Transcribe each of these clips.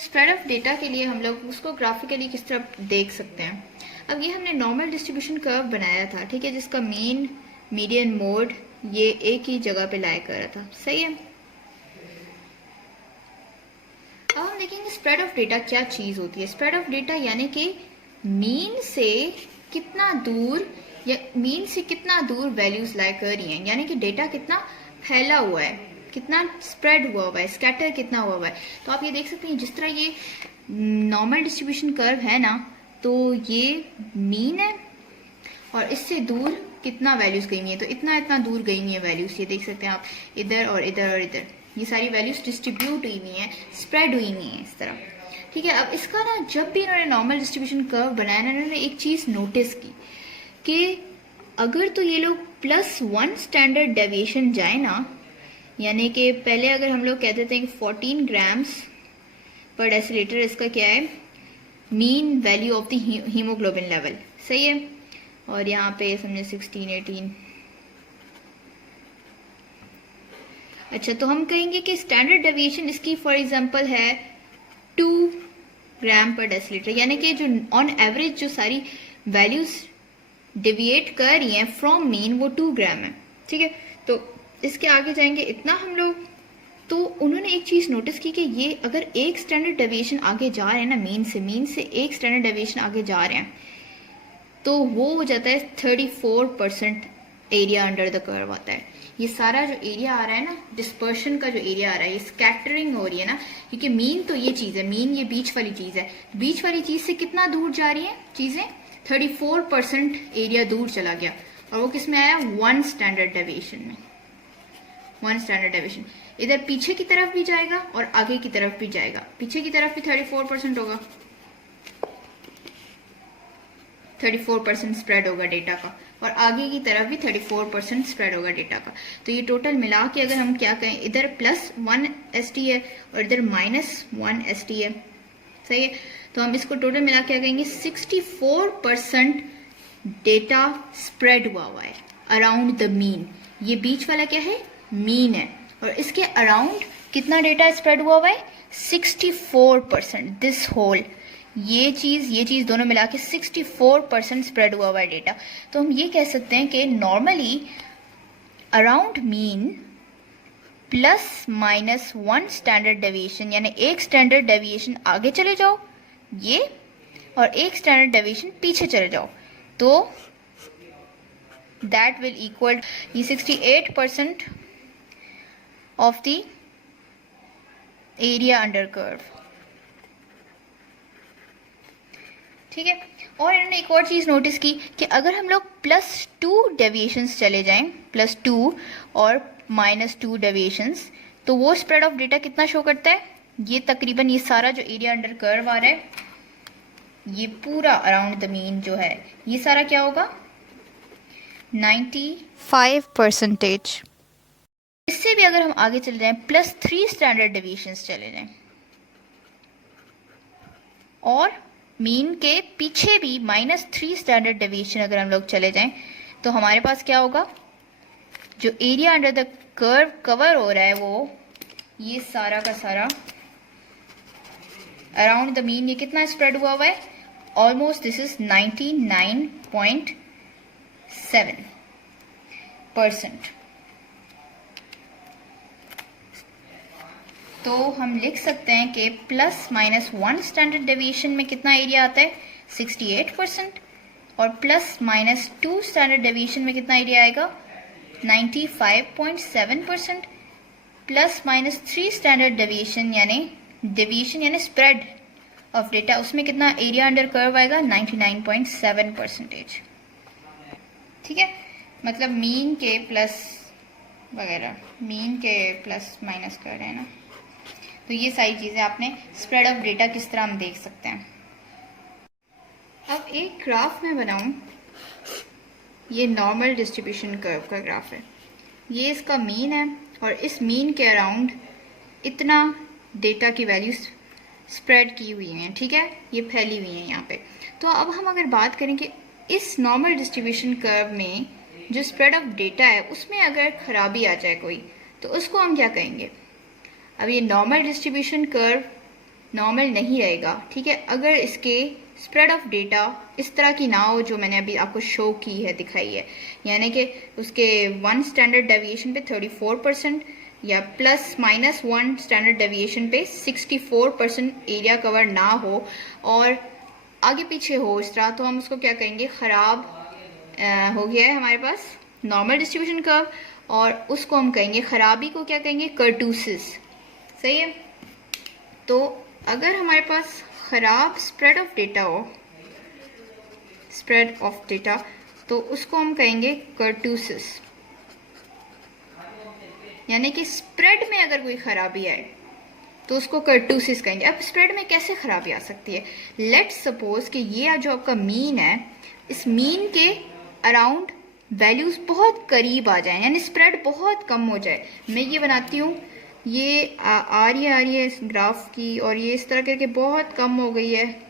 Spread of data के लिए हम लोग उसको ग्राफिकली किस तरह देख सकते हैं। अब ये हमने नॉर्मल डिस्ट्रीब्यूशन कर्व बनाया था, ठीक है, जिसका मीन मीडियन मोड ये एक ही जगह पे लाया कर रहा था, सही है। अब हम देखेंगे स्प्रेड ऑफ डेटा क्या चीज होती है। स्प्रेड ऑफ डेटा यानी कि मीन से कितना दूर या मीन से कितना दूर वैल्यूज लाया कर रही हैं, यानी कि डेटा कितना फैला हुआ है, कितना स्प्रेड हुआ हुआ है, स्कैटर कितना हुआ हुआ है। तो आप ये देख सकते हैं जिस तरह ये नॉर्मल डिस्ट्रीब्यूशन कर्व है ना, तो ये मीन है और इससे दूर कितना वैल्यूज गई हुई है, तो इतना इतना दूर गई हुई है वैल्यूज। ये देख सकते हैं आप, इधर और इधर और इधर ये सारी वैल्यूज डिस्ट्रीब्यूट हुई हुई हैं, स्प्रेड हुई हुई हैं इस तरह, ठीक है। अब इसका ना जब भी इन्होंने नॉर्मल डिस्ट्रीब्यूशन कर्व बनाया ना, इन्होंने एक चीज नोटिस की कि अगर तो ये लोग +1 स्टैंडर्ड डेविएशन जाए ना, यानी कि पहले अगर हम लोग कहते थे कि 14 ग्राम्स पर डेसीलीटर इसका क्या है mean value of the haemoglobin level, सही है। और यहाँ पे समझे 16 18, अच्छा तो हम कहेंगे कि स्टैंडर्ड डेविएशन इसकी फॉर एग्जांपल है 2 ग्राम पर डेसीलीटर, यानी कि जो ऑन एवरेज जो सारी वैल्यूज डेविएट कर रही हैं फ्रॉम मीन वो 2 ग्राम है, ठीक है। तो इसके आगे जाएंगे इतना हम लोग, तो उन्होंने एक चीज नोटिस की कि ये अगर एक स्टैंडर्ड डेविएशन आगे जा रहे हैं ना मीन से एक स्टैंडर्ड डेविएशन आगे जा रहे हैं, तो वो हो जाता है 34% एरिया अंडर द कर्व आता है। ये सारा जो एरिया आ रहा है ना, डिस्पर्शन का जो एरिया आ रहा है, ये स्कैटरिंग हो रही है ना, क्योंकि मीन तो ये चीज है, मीन ये बीच वाली चीज है, बीच वाली चीज से कितना दूर जा रही है चीजें, 34% एरिया दूर चला गया, और वो किस में आया 1 स्टैंडर्ड डेविएशन में, 1 स्टैंडर्ड डेविएशन। इधर पीछे की तरफ भी जाएगा और आगे की तरफ भी जाएगा, पीछे की तरफ भी 34% होगा, 34% स्प्रेड होगा डेटा का, और आगे की तरफ भी 34% स्प्रेड होगा डेटा का। तो ये टोटल मिला के अगर हम क्या कहें, इधर +1 ST है और इधर -1 ST है, सही है। तो हम इसको टोटल मिला के कहेंगे 64% डेटा स्प्रेड हुआ हुआ है अराउंड द मीन। ये बीच वाला क्या है मीन है, और इसके अराउंड कितना डेटा स्प्रेड हुआ हुआ है 64%, दिस होल ये चीज दोनों मिला के 64% स्प्रेड हुआ हुआ है डेटा। तो हम ये कह सकते हैं कि normally around mean ±1 standard deviation, यानी एक स्टैंडर्ड डेविएशन आगे चले जाओ ये, और एक स्टैंडर्ड डेविएशन पीछे चले जाओ, तो दैट विल इक्वल ये 68% of the area under curve, ठीक है। और इन्होंने एक और चीज नोटिस की कि अगर हम लोग +2 डेविएशंस चले जाएं, +2 और -2 डेविएशंस, तो वो स्प्रेड ऑफ डेटा कितना शो करता है, ये तकरीबन ये सारा जो एरिया अंडर कर्व आ रहा है, ये पूरा अराउंड द मीन जो है, ये सारा क्या होगा 95%। इससे भी अगर हम आगे चले जाएं, +3 स्टैंडर्ड डेविएशंस चले जाएं और मीन के पीछे भी -3 स्टैंडर्ड डेविएशन अगर हम लोग चले जाएं, तो हमारे पास क्या होगा, जो area under the curve cover हो रहा है वो ये सारा का सारा अराउंड द मीन, ये कितना स्प्रेड हुआ हुआ है, ऑलमोस्ट दिस इज 99.7%। तो हम लिख सकते हैं कि +-1 स्टैंडर्ड डेविएशन में कितना एरिया आता है 68%, और +-2 स्टैंडर्ड डेविएशन में कितना एरिया आएगा 95.7%, +-3 स्टैंडर्ड डेविएशन यानी स्प्रेड ऑफ डेटा, उसमें कितना एरिया अंडर कर्व आएगा 99.7%, ठीक है। मतलब मीन के प्लस वगैरह, मीन के प्लस माइनस कर रहे हैं ना, तो ये सारी चीजें आपने स्प्रेड ऑफ डेटा किस तरह हम देख सकते हैं। अब एक ग्राफ मैं बनाऊं, ये नॉर्मल डिस्ट्रीब्यूशन कर्व का ग्राफ है, ये इसका मीन है और इस मीन के अराउंड इतना डेटा की वैल्यूज स्प्रेड की हुई हैं, ठीक है, ये फैली हुई हैं यहाँ पे। तो अब हम अगर बात करें कि इस नॉर्मल डिस्ट्रीब्यूशन कर्व में जो स्प्रेड ऑफ डेटा है उसमें अगर खराबी आ जाए कोई, तो उसको हम क्या कहेंगे। अब ये नॉर्मल डिस्ट्रीब्यूशन कर्व नॉर्मल नहीं रहेगा, ठीक है, अगर इसके स्प्रेड ऑफ डेटा इस तरह की ना हो जो मैंने अभी आपको शो की है, दिखाई है, यानी कि उसके 1 स्टैंडर्ड डेविएशन पे 34% या प्लस माइनस 1 स्टैंडर्ड डेविएशन पे 64% एरिया कवर ना हो और आगे पीछे हो इस तरह, तो हम उसको क्या कहेंगे, ख़राब हो गया है हमारे पास नॉर्मल डिस्ट्रीब्यूशन कर्व, और उसको हम कहेंगे, खराबी को क्या कहेंगे, कर्टूसिस। सही है। तो अगर हमारे पास खराब स्प्रेड ऑफ डेटा हो, स्प्रेड ऑफ डेटा, तो उसको हम कहेंगे कर्टूसिस, यानी कि स्प्रेड में अगर कोई खराबी आए तो उसको कर्टूसिस कहेंगे। अब स्प्रेड में कैसे खराबी आ सकती है, लेट्स सपोज कि ये जो आपका मीन है, इस मीन के अराउंड वैल्यूज बहुत करीब आ जाए, यानी स्प्रेड बहुत कम हो जाए। मैं ये बनाती हूँ, ये आ रही है इस ग्राफ की, और ये इस तरह करके बहुत कम हो गई है,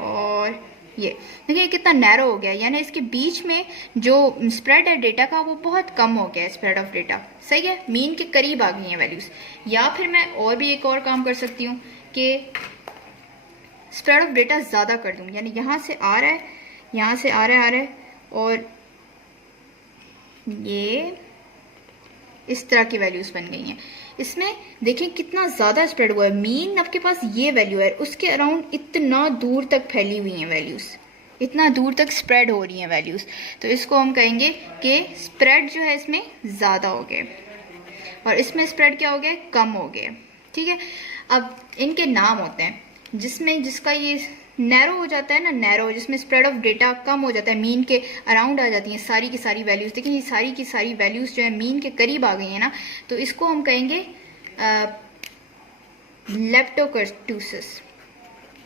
और ये देखिए कितना नैरो हो गया, यानी इसके बीच में जो स्प्रेड है डेटा का वो बहुत कम हो गया है, स्प्रेड ऑफ डेटा। सही है, मीन के करीब आ गई हैं वैल्यूज। या फिर मैं और भी एक और काम कर सकती हूँ कि स्प्रेड ऑफ डेटा ज़्यादा कर दूँ, यानी यहाँ से आ रहा है, यहाँ से आ रहा है, और ये इस तरह की वैल्यूज बन गई हैं। इसमें देखें कितना ज़्यादा स्प्रेड हुआ है, मीन आपके पास ये वैल्यू है, उसके अराउंड इतना दूर तक फैली हुई हैं वैल्यूज़, इतना दूर तक स्प्रेड हो रही हैं वैल्यूज़। तो इसको हम कहेंगे कि स्प्रेड जो है इसमें ज़्यादा हो गया, और इसमें स्प्रेड क्या हो गया, कम हो गया। ठीक है। अब इनके नाम होते हैं, जिसमें जिसका ये नैरो हो जाता है ना, नैरो, जिसमें स्प्रेड ऑफ डेटा कम हो जाता है, मीन के अराउंड आ जाती हैं सारी की सारी वैल्यूज़। देखिए ये सारी की सारी वैल्यूज़ जो है मीन के करीब आ गई हैं ना, तो इसको हम कहेंगे लेप्टोकर्टूसिस।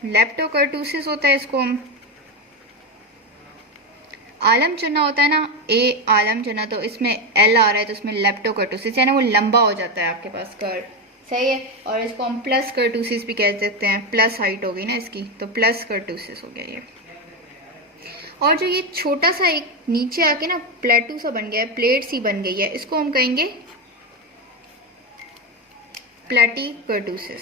लेप्टोकर्टूसिस होता है, इसको हम आलम चुना होता है ना, ए आलम चुना, तो इसमें एल आ रहा है, तो इसमें लेप्टोकर्टूसिस, यानी वो लंबा हो जाता है आपके पास कर्व। सही है। और इसको हम प्लस कर्टूसिस भी कह सकते हैं, प्लस हाइट हो गई ना इसकी, तो प्लस कर्टूसिस हो गया ये। और जो ये छोटा सा एक नीचे आके ना प्लेटू सा बन गया है, प्लेट सी बन गई है, इसको हम कहेंगे प्लेटी कर्टूसिस।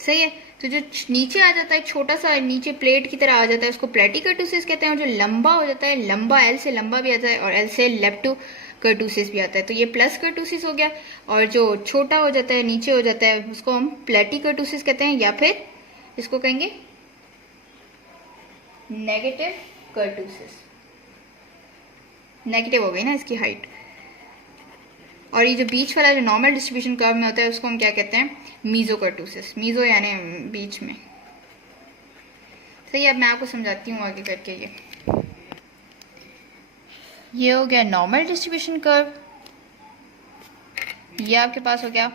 सही है। तो जो नीचे आ जाता है छोटा सा नीचे प्लेट की तरह आ जाता है, उसको प्लेटी कर्टूसिस कहते हैं। और जो लंबा हो जाता है, लंबा एल से लंबा भी आता है, और एल से लेप्टो कर्टूसिस भी आता है, तो ये प्लस कर्टूसिस हो गया। और जो छोटा हो जाता है नीचे हो जाता है, उसको हम प्लेटी कर्टूसिस कहते हैं, या फिर इसको कहेंगे नेगेटिव कर्टूसिस। नेगेटिव हो गई ना इसकी हाइट। और ये जो बीच वाला जो नॉर्मल डिस्ट्रीब्यूशन कर्व में होता है, उसको हम क्या कहते हैं, मीजोकर्टूसिस। मीजो यानी बीच में। सही है। अब मैं आपको समझाती हूँ आगे करके। ये हो गया नॉर्मल डिस्ट्रीब्यूशन कर्व, ये आपके पास हो गया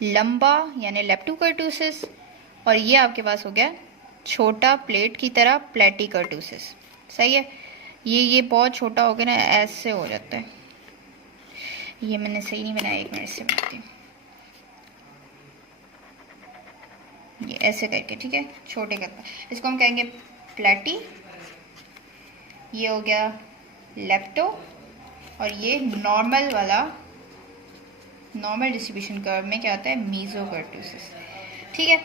लंबा यानी लेप्टोकर्टूसिस, और ये आपके पास हो गया छोटा प्लेट की तरह प्लेटिकर्टूसिस। सही है। ये बहुत छोटा हो गया ना, ऐसे हो जाता है। ये मैंने सही नहीं बनाया, एक मिनट से बनाती हूँ। ये ऐसे करके, ठीक है, छोटे करके इसको हम कहेंगे प्लेटी। ये हो गया लेप्टो, और ये नॉर्मल वाला नॉर्मल डिस्ट्रीब्यूशन कर्व में क्या होता है, मीजोकर्टूसिस। ठीक है।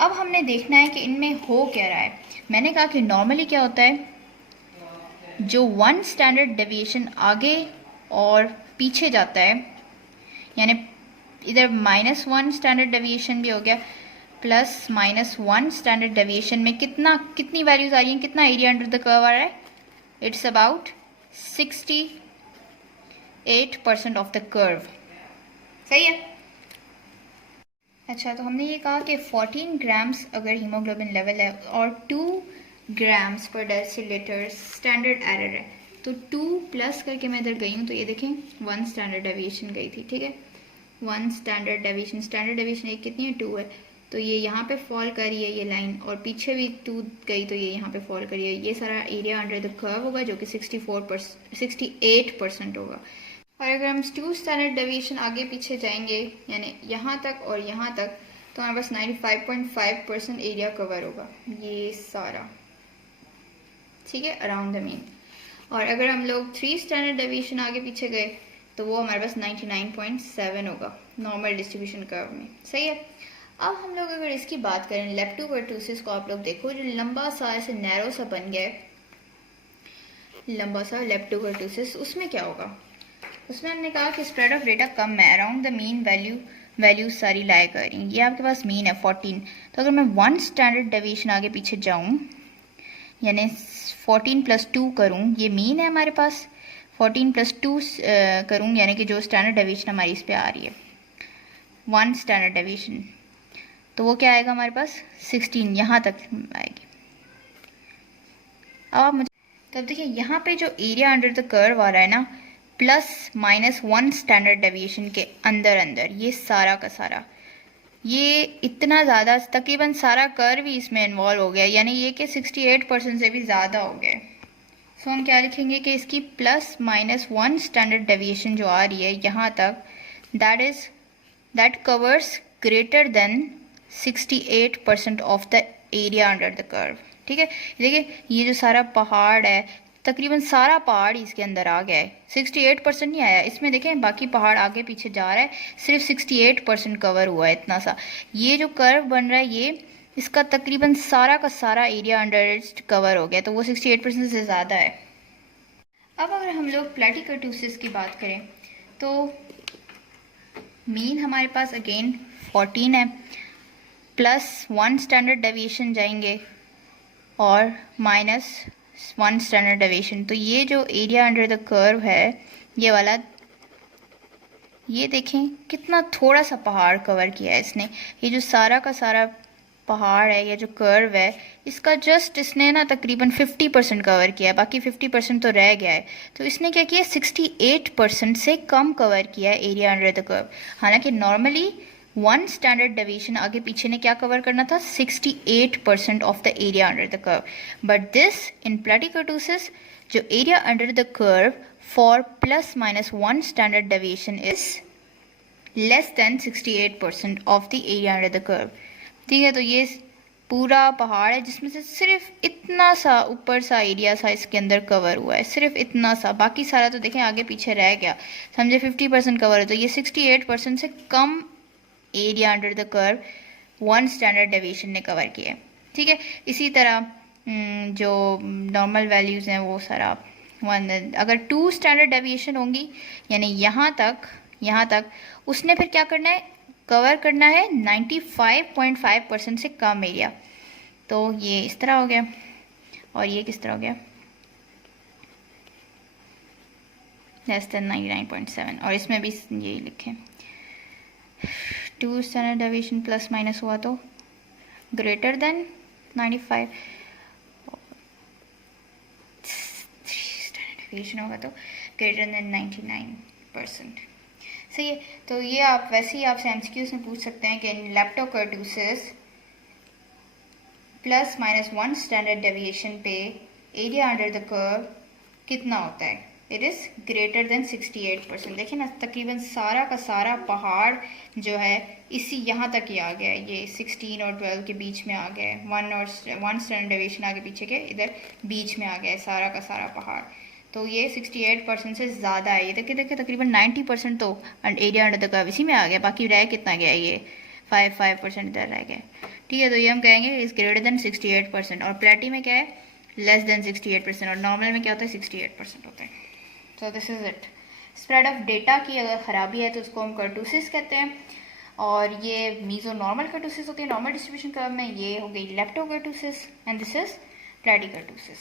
अब हमने देखना है कि इनमें हो क्या रहा है। मैंने कहा कि नॉर्मली क्या होता है, जो 1 स्टैंडर्ड डेविएशन आगे और पीछे जाता है, यानी इधर -1 स्टैंडर्ड डेविएशन भी हो गया, प्लस -1 स्टैंडर्ड डेविएशन में कितनी वैल्यूज आ रही हैं, कितना एरिया अंडर द कर्व आ रहा है, it's about 68% of the curve. सही है। अच्छा, तो हमने ये कहा कि 14 ग्राम्स अगर हीमोग्लोबिन लेवल है और 2 ग्राम्स पर डेसिलीटर स्टैंडर्ड एरर है, तो 2 प्लस करके मैं इधर गई हूँ, तो ये देखें 1 स्टैंडर्ड डेविएशन गई थी। ठीक है, 1 स्टैंडर्ड डेविएशन एक कितनी है, 2 है, तो ये यहाँ पे फॉल कर रही है ये लाइन, और पीछे भी 2 गई तो ये यहाँ पे फॉल कर रही है। ये सारा एरिया अंडर द कर्व होगा जो कि 68% होगा। और अगर हम 2 स्टैंडर्ड डेविएशन आगे पीछे जाएंगे, यानी यहाँ तक और यहाँ तक, तो हमारे पास 95.5% एरिया कवर होगा ये सारा। ठीक है, अराउंड द मीन। और अगर हम लोग 3 स्टैंडर्ड डेविएशन आगे पीछे गए, तो वो हमारे पास 99.7 होगा नॉर्मल डिस्ट्रीब्यूशन कर्व में। सही है। अब हम लोग अगर इसकी बात करें लेप्टोकर्टोसिस को, आप लोग देखो जो लंबा सा ऐसे नैरो सा बन गया है, लंबा सा लेप्टोकर्टोसिस, उसमें क्या होगा? उसमें हमने कहा कि स्प्रेड ऑफ डेटा कम है, अराउंड द मीन वैल्यूज सारी लाई कर रही हैं। ये आपके पास मीन है 14, तो अगर मैं 1 स्टैंडर्ड डेविएशन आगे पीछे जाऊँ, यानी 14 + 2 करूँ, ये मीन है हमारे पास, 14 + 2 करूँ, यानी कि जो स्टैंडर्ड डेविएशन हमारी इस पर आ रही है 1 स्टैंडर्ड डेविएशन, तो वो क्या आएगा हमारे पास 16, यहाँ तक आएगी। अब आप मुझे तब देखिए यहाँ पे जो एरिया अंडर द कर्व आ रहा है ना, ±1 स्टैंडर्ड डेविएशन के अंदर अंदर, ये सारा का सारा, ये इतना ज़्यादा, तकरीबन सारा कर्व ही इसमें इन्वॉल्व हो गया, यानी ये कि 68% से भी ज़्यादा हो गया। सो हम क्या लिखेंगे कि इसकी ±1 स्टैंडर्ड डेविएशन जो आ रही है यहाँ तक, that covers greater than 68% of the area under the curve. ठीक है, देखिए ये जो सारा पहाड़ है, तकरीबन सारा पहाड़ इसके अंदर आ गया है, 68% नहीं आया इसमें, देखें बाकी पहाड़ आगे पीछे जा रहा है, सिर्फ 68% कवर हुआ है इतना सा। ये जो कर्व बन रहा है, ये इसका तकरीबन सारा का सारा एरिया अंडर कवर हो गया, तो वो 68% से ज़्यादा है। अब अगर हम लोग प्लैटिकर्टोसिस की बात करें तो मीन हमारे पास अगेन 14 है, +1 स्टैंडर्ड डेविएशन जाएंगे और -1 स्टैंडर्ड डेविएशन, तो ये जो एरिया अंडर द कर्व है ये वाला, ये देखें कितना थोड़ा सा पहाड़ कवर किया है इसने। ये जो सारा का सारा पहाड़ है, ये जो कर्व है, इसका जस्ट इसने ना तकरीबन 50% कवर किया है, बाकी 50% तो रह गया है। तो इसने क्या किया, 68% से कम कवर किया है एरिया अंडर द कर्व। हालांकि नॉर्मली 1 स्टैंडर्ड डेविएशन आगे पीछे ने क्या कवर करना था, 68% of the area under the curve, but this in platykurtosis जो area under the curve for ±1 standard deviation is less than 68% of the area under the curve. ठीक है, तो ये पूरा पहाड़ है जिसमें से सिर्फ इतना सा ऊपर सा एरिया सा इसके अंदर कवर हुआ है, सिर्फ इतना सा, बाकी सारा तो देखें आगे पीछे रह गया, समझे 50% कवर है, तो ये 68% से कम area under the curve 1 standard deviation ने कवर किया है। ठीक है, इसी तरह जो नॉर्मल वैल्यूज़ हैं वो सारा 1, अगर 2 स्टैंडर्ड डेविएशन होंगी, यानी यहाँ तक उसने फिर क्या करना है, कवर करना है 95.5% से कम एरिया। तो ये इस तरह हो गया, और ये किस तरह हो गया, लेस देन 99.7, और इसमें भी यही लिखें 2 स्टैंडर्ड डेविएशन प्लस माइनस हुआ तो ग्रेटर देन 95, स्टैंडर्ड डेविएशन होगा तो ग्रेटर देन 99%। सही है, तो ये आप वैसे ही आपसे एमसीक्यूज में पूछ सकते हैं कि लेप्टोकर्टोसिस ±1 स्टैंडर्ड डेविएशन पे एरिया अंडर द कर्व कितना होता है, इट इज़ ग्रेटर देन 68%। देखिए ना, तकरीबन सारा का सारा पहाड़ जो है इसी यहाँ तक ही आ गया है, ये 16 और 12 के बीच में आ गया है, 1 स्टैंडर्ड डेविएशन आगे पीछे के इधर बीच में आ गया है सारा का सारा पहाड़, तो ये 68% से ज़्यादा है। ये देखिए तकरीबन 90% तो एरिया अंडर द कर्व इसी में आ गया, बाकी रह कितना गया, ये 5% इधर रह गया। ठीक है, तो ये हम कहेंगे इज़ ग्रेटर देन 68%, और प्लेटी में क्या है, लेस देन 68%, और नॉर्मल में क्या होता है 68% होता है। So this is it. Spread of data की अगर ख़राबी है तो उसको हम कर्टोसिस कहते हैं, और ये मीजो नॉर्मल कर्टोसिस होती है नॉर्मल डिस्ट्रीब्यूशन कर्व में, ये हो गई लेप्टोकर्टोसिस, एंड दिस इज़ प्लैटिकर्टोसिस।